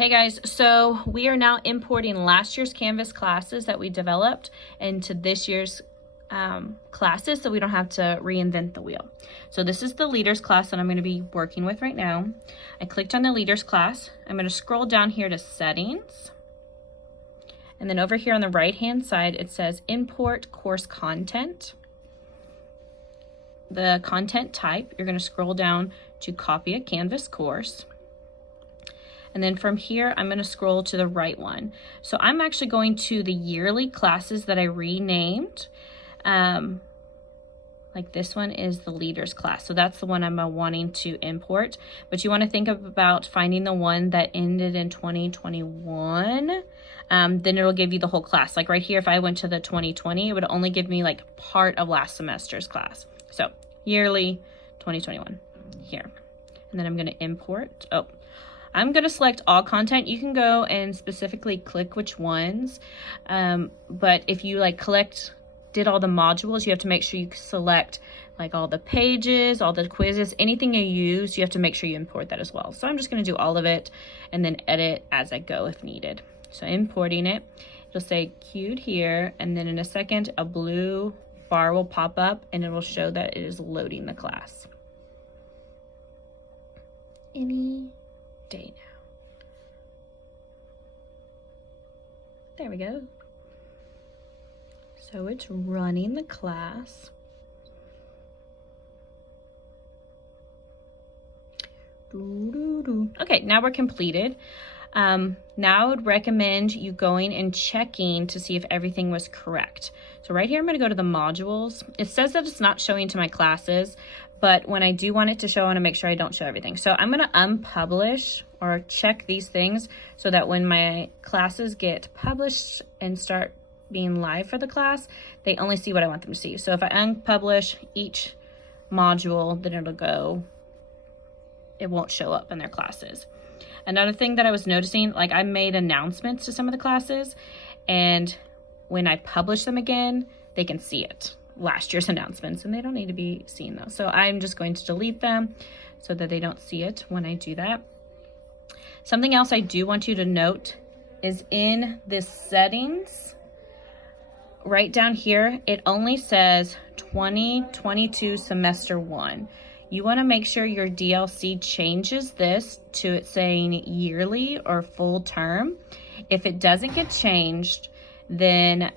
Hey guys, so we are now importing last year's Canvas classes that we developed into this year's classes so we don't have to reinvent the wheel. So this is the leaders class that I'm going to be working with right now. I clicked on the leaders class. I'm going to scroll down here to settings. And then over here on the right hand side, it says import course content. The content type, you're going to scroll down to copy a Canvas course. And then from here, I'm going to scroll to the right one. So I'm actually going to the yearly classes that I renamed. Like this one is the leaders class. So that's the one I'm wanting to import. But you want to think about finding the one that ended in 2021. Then it'll give you the whole class. Like right here, if I went to the 2020, it would only give me like part of last semester's class. So yearly 2021 here. And then I'm going to import. I'm going to select all content. You can go and specifically click which ones. But if you did all the modules, you have to make sure you select like all the pages, all the quizzes, anything you use, you have to make sure you import that as well. So I'm just going to do all of it and then edit as I go if needed. So importing it, it'll say queued here. And then in a second, a blue bar will pop up and it will show that it is loading the class. Any day now. There we go. So it's running the class. Okay, now we're completed. Now I would recommend you going and checking to see if everything was correct. So right here, I'm going to go to the modules. It says that it's not showing to my classes, but when I do want it to show, I want to make sure I don't show everything. So I'm going to unpublish or check these things so that when my classes get published and start being live for the class, they only see what I want them to see. So if I unpublish each module, then it won't show up in their classes. Another thing that I was noticing, like I made announcements to some of the classes, and when I publish them again, they can see it. Last year's announcements, and they don't need to be seen those. So I'm just going to delete them so that they don't see it when I do that. Something else I do want you to note is in this settings, right down here, it only says 2022 semester 1. You want to make sure your DLC changes this to it saying yearly or full term. If it doesn't get changed, then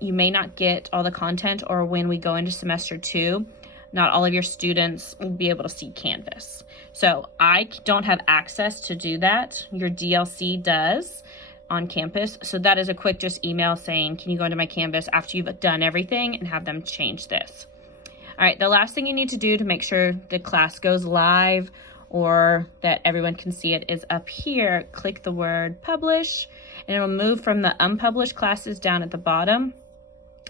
you may not get all the content, or when we go into semester 2, not all of your students will be able to see Canvas. So I don't have access to do that. Your DLC does on campus. So that is a quick just email saying, can you go into my Canvas after you've done everything and have them change this? All right, the last thing you need to do to make sure the class goes live or that everyone can see it is up here, click the word publish, and it'll move from the unpublished classes down at the bottom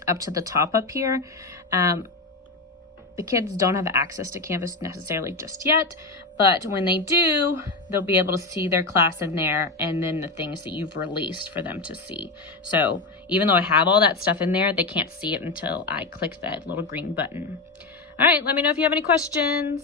up to the top up here. The kids don't have access to Canvas necessarily just yet, but when they do, they'll be able to see their class in there and then the things that you've released for them to see. So even though I have all that stuff in there, they can't see it until I click that little green button. All right, let me know if you have any questions.